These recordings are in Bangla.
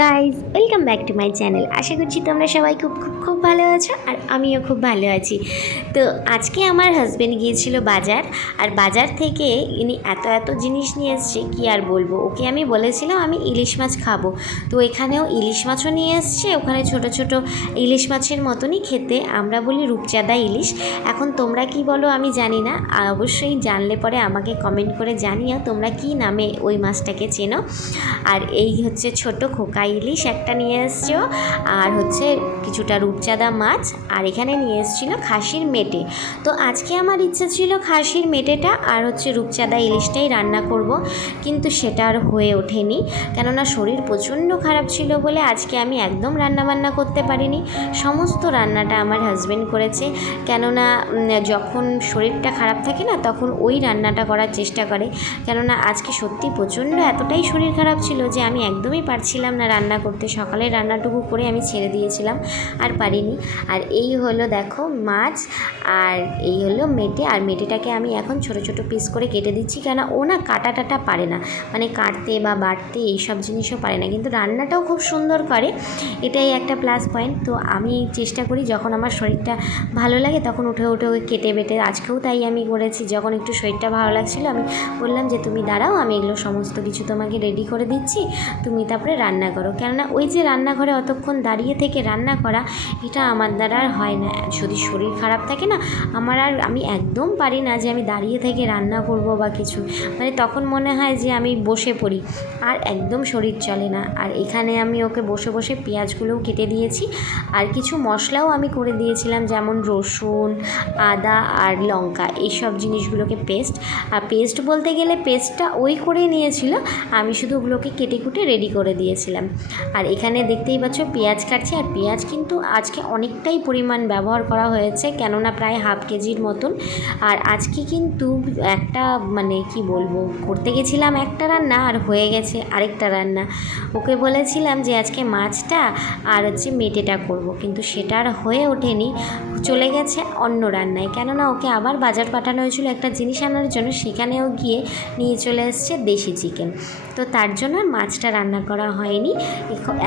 Guys, welcome back to my channel. আশা করছি তোমরা সবাই খুব খুব খুব ভালো আছো, আর আমিও খুব ভালো আছি। তো আজকে আমার হাজব্যান্ড গিয়েছিল বাজার, আর বাজার থেকে ইনি এত এত জিনিস নিয়ে এসছে কি আর বলবো। ওকে আমি বলেছিলাম আমি ইলিশ মাছ খাবো, তো এখানেও ইলিশ মাছও নিয়ে এসছে। ওখানে ছোট ছোট ইলিশ মাছের মতনই খেতে, আমরা বলি রূপচাঁদা ইলিশ। এখন তোমরা কি বলো আমি জানি না, অবশ্যই জানলে পরে আমাকে কমেন্ট করে জানিও তোমরা কি নামে ওই মাছটাকে চেনো। আর এই হচ্ছে ছোট খোকা ইলিশ একটা নিয়ে এসছো, আর হচ্ছে কিছুটা রূপচাঁদা মাছ, আর এখানে নিয়ে এসেছিলো খাসির মেটে। তো আজকে আমার ইচ্ছা ছিল খাসির মেটেটা আর হচ্ছে রূপচাঁদা ইলিশটাই রান্না করব, কিন্তু সেটা আর হয়ে ওঠেনি, কেননা শরীর প্রচণ্ড খারাপ ছিল বলে আজকে আমি একদম রান্নাবান্না করতে পারিনি। সমস্ত রান্নাটা আমার হাজব্যান্ড করেছে, কেননা যখন শরীরটা খারাপ থাকে না তখন ওই রান্নাটা করার চেষ্টা করে। কেননা আজকে সত্যি প্রচণ্ড এতটাই শরীর খারাপ ছিল যে আমি একদমই পারছিলাম না রান্না করতে। সকালের রান্নাটুকু করে আমি ছেড়ে দিয়েছিলাম, আর পারিনি। আর এই হলো দেখো মাছ, আর এই হলো মেটে। আর মেটেটাকে আমি এখন ছোট ছোট পিস করে কেটে দিচ্ছি, কেন ও না কাটা টাটা পারে না, মানে কাটতে বা বাটতে এইসব জিনিসও পারে না, কিন্তু রান্নাটাও খুব সুন্দর করে, এটাই একটা প্লাস পয়েন্ট। তো আমি চেষ্টা করি যখন আমার শরীরটা ভালো লাগে তখন উঠে উঠে ওই কেটে বেটে, আজকেও তাই আমি করেছি। যখন একটু শরীরটা ভালো লাগছিলো আমি বললাম যে তুমি দাঁড়াও, আমি এগুলো সমস্ত কিছু তোমাকে রেডি করে দিচ্ছি, তুমি তারপরে রান্না করো। কেননা ওই যে রান্নাঘরে অতক্ষণ দাঁড়িয়ে থেকে রান্না করা, এটা আমার দ্বারা আর হয় না। যদি শরীর খারাপ থাকে না আমি একদম পারি না যে আমি দাঁড়িয়ে থেকে রান্না করব বা কিছু, মানে তখন মনে হয় যে আমি বসে পড়ি, আর একদম শরীর চলে না। আর এখানে আমি ওকে বসে বসে পেঁয়াজগুলোও কেটে দিয়েছি, আর কিছু মশলাও আমি করে দিয়েছিলাম, যেমন রসুন, আদা আর লঙ্কা, এইসব জিনিসগুলোকে পেস্ট বলতে গেলে পেস্টটা ওই করে নিয়েছিল, আমি শুধু ওগুলোকে কেটে কুটে রেডি করে দিয়েছিলাম। আর এখানে দেখতেই পাচ্ছ পেঁয়াজ কাটছি, আর পেঁয়াজ কিন্তু আজকে অনেকটাই পরিমাণ ব্যবহার করা হয়েছে, কেননা প্রায় হাফ কেজির মতন। আর আজকে কিন্তু একটা মানে কি বলবো, করতে গেছিলাম একটা রান্না আর হয়ে গেছে আরেকটা রান্না। ওকে বলেছিলাম যে আজকে মাছটা আর হচ্ছে মেটেটা করব, কিন্তু সেটা আর হয়ে ওঠেনি, চলে গেছে অন্য রান্নায়। কেননা ওকে আবার বাজার পাঠানো হয়েছিল একটা জিনিস আনার জন্য, সেখানেও গিয়ে নিয়ে চলে এসছে দেশি চিকেন, তো তার জন্য আর মাছটা রান্না করা হয়নি।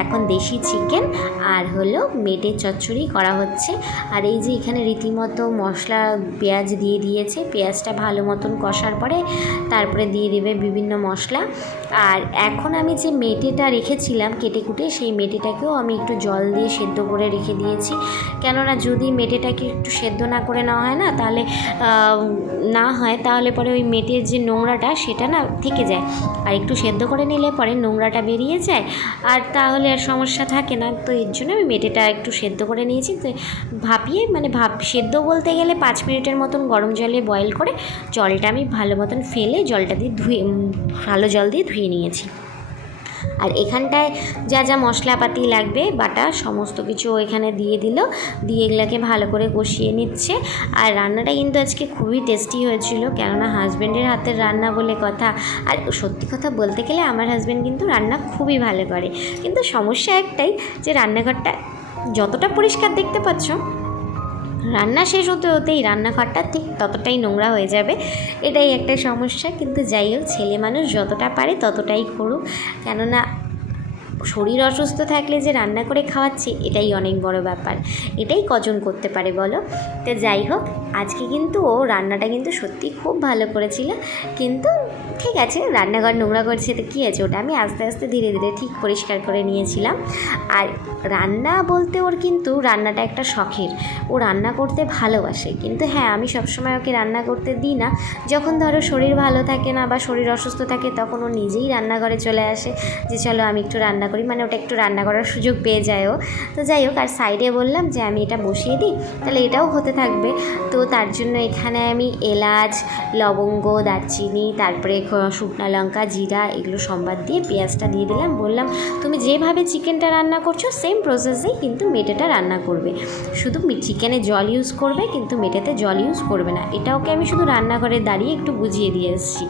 এখন দেশি চিকেন আর হলো মেটের চচ্চড়ি করা হচ্ছে। আর এই যে এখানে রীতিমতো মশলা পেঁয়াজ দিয়ে দিয়েছে, পেঁয়াজটা ভালো মতন কষার পরে তারপরে দিয়ে দেবে বিভিন্ন মশলা। আর এখন আমি যে মেটেটা রেখেছিলাম কেটে কুটে, সেই মেটেটাকেও আমি একটু জল দিয়ে সেদ্ধ করে রেখে দিয়েছি, কেননা যদি মেটেটাকে একটু সেদ্ধ না করে নেওয়া হয় না তাহলে পরে ওই মেটের যে নোংরাটা সেটা না থেকে যায়, আর একটু সেদ্ধ করে নিলে পরে নোংরাটা বেরিয়ে যায়, আর তাহলে আর সমস্যা থাকে না। তো এর জন্য আমি মেটেটা একটু সেদ্ধ করে নিয়েছি, তো ভাপিয়ে সেদ্ধ বলতে গেলে 5 মিনিটের মতন গরম জলে বয়েল করে জলটা আমি ভালো মতন ফেলে জলটা দিয়ে ভালো জল দিয়ে ধুয়ে নিয়েছি। আর এখানটায় যা যা মশলাপাতি লাগবে বাটা সমস্ত কিছু এখানে দিয়ে এগুলোকে ভালো করে কষিয়ে নিচ্ছে। আর রান্নাটা কিন্তু আজকে খুবই টেস্টি হয়েছিল, কেননা হাজব্যান্ডের হাতের রান্না বলে কথা। আর সত্যি কথা বলতে গেলে আমার হাজব্যান্ড কিন্তু রান্না খুবই ভালো করে, কিন্তু সমস্যা একটাই যে রান্নাঘরটা যতটা পরিষ্কার দেখতে পাচ্ছ, রান্না শেষ হতে হতেই রান্নাঘরটা ঠিক ততটাই নোংরা হয়ে যাবে, এটাই একটা সমস্যা। কিন্তু যাই হোক, ছেলে মানুষ যতটা পারে ততটাই করুক, কেননা শরীর অসুস্থ থাকলে যে রান্না করে খাওয়াচ্ছে এটাই অনেক বড় ব্যাপার, এটাই কজন করতে পারে বলো। তো যাই হোক, আজকে কিন্তু ও রান্নাটা কিন্তু সত্যি খুব ভালো করেছিল, কিন্তু ঠিক আছে রান্নাঘর নোংরা করছে তো কী আছে, ওটা আমি আস্তে আস্তে ধীরে ধীরে ঠিক পরিষ্কার করে নিয়েছিলাম। আর রান্না বলতে ওর কিন্তু রান্নাটা একটা শখের, ও রান্না করতে ভালোবাসে, কিন্তু হ্যাঁ আমি সবসময় ওকে রান্না করতে দিই না। যখন ধরো শরীর ভালো থাকে না বা শরীর অসুস্থ থাকে তখন ও নিজেই রান্নাঘরে চলে আসে যে চলো আমি একটু রান্না করি, মানে ওটা একটু রান্না করার সুযোগ পেয়ে যায় ও। তো যাই হোক, আর সাইডে বললাম যে আমি এটা বসিয়ে দিই, তাহলে এটাও হতে থাকবে। তো তার জন্য এখানে আমি এলাচ, লবঙ্গ, দারচিনি, তারপরে শুকনো লঙ্কা, জিরা, এগুলো সম্বাদ দিয়ে পেঁয়াজটা দিয়ে দিলাম। বললাম তুমি যেভাবে চিকেনটা রান্না করছো সেম প্রসেসেই কিন্তু মেটেটা রান্না করবে, শুধু চিকেনে জল ইউজ করবে কিন্তু মেটেতে জল ইউজ করবে না। এটা ওকে আমি শুধু রান্নাঘরে দাঁড়িয়ে একটু বুঝিয়ে দিয়ে এসেছি,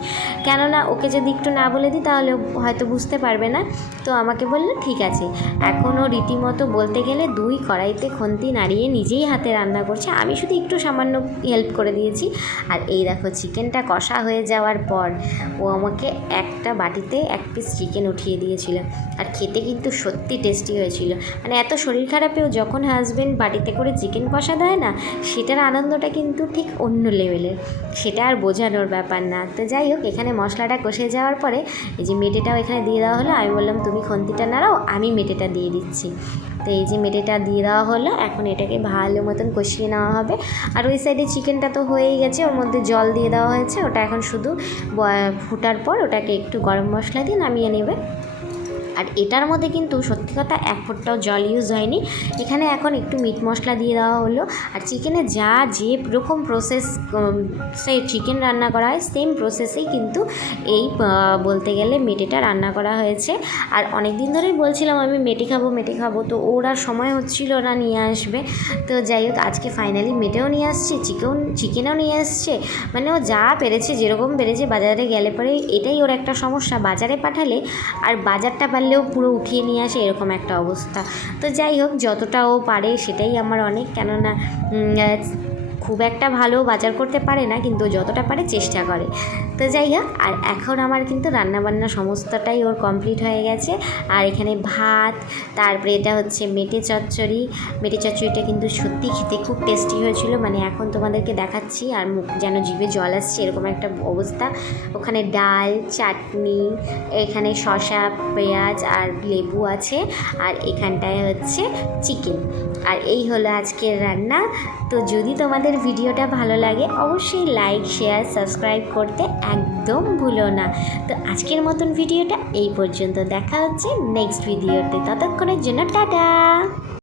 কেননা ওকে যদি একটু না বলে দিই তাহলে হয়তো বুঝতে পারবে না। তো আমাকে বললো ঠিক আছে। এখনও রীতিমতো বলতে গেলে 2 কড়াইতে খুন্তি নাড়িয়ে নিজেই হাতে রান্না করছে, আমি শুধু একটু সামান্য হেল্প করে দিয়েছি। আর এই দেখো চিকেনটা কষা হয়ে যাওয়ার পর ও আমাকে একটা বাটিতে 1 পিস চিকেন উঠিয়ে দিয়েছিল। আর খেতে কিন্তু সত্যি টেস্টি হয়েছিল। মানে এত শরীর খারাপেও যখন হাজব্যান্ড বাটিতে করে চিকেন কষা দেয় না, সেটার আনন্দটা কিন্তু ঠিক অন্য লেভেলের, সেটা আর বোঝানোর ব্যাপার না। তো যাই হোক, এখানে মশলাটা কষে যাওয়ার পরে এই যে মেটেটাও এখানে দিয়ে দেওয়া হলো। আমি বললাম তুমি খুন্তিটা নাড়াও, আমি মেটেটা দিয়ে দিচ্ছি। তো এই যে মেটেটা দিয়ে দেওয়া হলো, এখন এটাকে ভালো মতন কষিয়ে নেওয়া হবে। আর ওই সাইডে চিকেনটা তো হয়েই গেছে, ওর মধ্যে জল দিয়ে দেওয়া হয়েছে, ওটা এখন শুধু ফুটার পর ওটাকে একটু গরম মশলা দিয়ে নামিয়ে নেবে। আর এটার মধ্যে কিন্তু সত্যি কথা 1 ফোঁটাও জল ইউজ হয়নি। এখানে এখন একটু মিট মশলা দিয়ে দেওয়া হলো। আর চিকেনে যে রকম প্রসেস সেই চিকেন রান্না করা হয়, সেম প্রসেসেই কিন্তু এই বলতে গেলে মেটেটা রান্না করা হয়েছে। আর অনেক দিন ধরেই বলছিলাম আমি মেটে খাবো, তো ওর আর সময় হচ্ছিল না নিয়ে আসবে। তো যাই হোক, আজকে ফাইনালি মেটেও নিয়ে আসছে, চিকেনও নিয়ে আসছে। মানে ও যা পেরেছে, যেরকম পেরেছে। বাজারে গেলে পরে এটাই ওর একটা সমস্যা, বাজারে পাঠালে আর বাজারটা পারলেও পুরো উঠিয়ে নিয়ে আসে, এরকম একটা অবস্থা। তো যাই হোক, যতটা ও পারে সেটাই আমার অনেক, কেননা খুব একটা ভালো বাজার করতে পারে না, কিন্তু যতটা পারে চেষ্টা করে। তো যাই হোক, আর এখন আমার কিন্তু রান্নাবান্না সমস্তটাই ওর কমপ্লিট হয়ে গেছে। আর এখানে ভাত, তারপরে এটা হচ্ছে মেটে চচ্চড়িটা কিন্তু সত্যি খেতে খুব টেস্টি হয়েছিল। মানে এখন তোমাদেরকে দেখাচ্ছি আর মুখ যেন জিভে জল আসছে, এরকম একটা অবস্থা। ওখানে ডাল, চাটনি, এখানে শসা, পেঁয়াজ আর লেবু আছে, আর এখানটায় হচ্ছে চিকেন। আর এই হলো আজকের রান্না। তো যদি তোমাদের ভিডিওটা ভালো লাগে অবশ্যই লাইক, শেয়ার, সাবস্ক্রাইব করতে একদম ভুলো না। তো আজকের মতন ভিডিওটা এই পর্যন্ত, দেখা হচ্ছে নেক্সট ভিডিওতে। ততক্ষণের জন্য টাটা।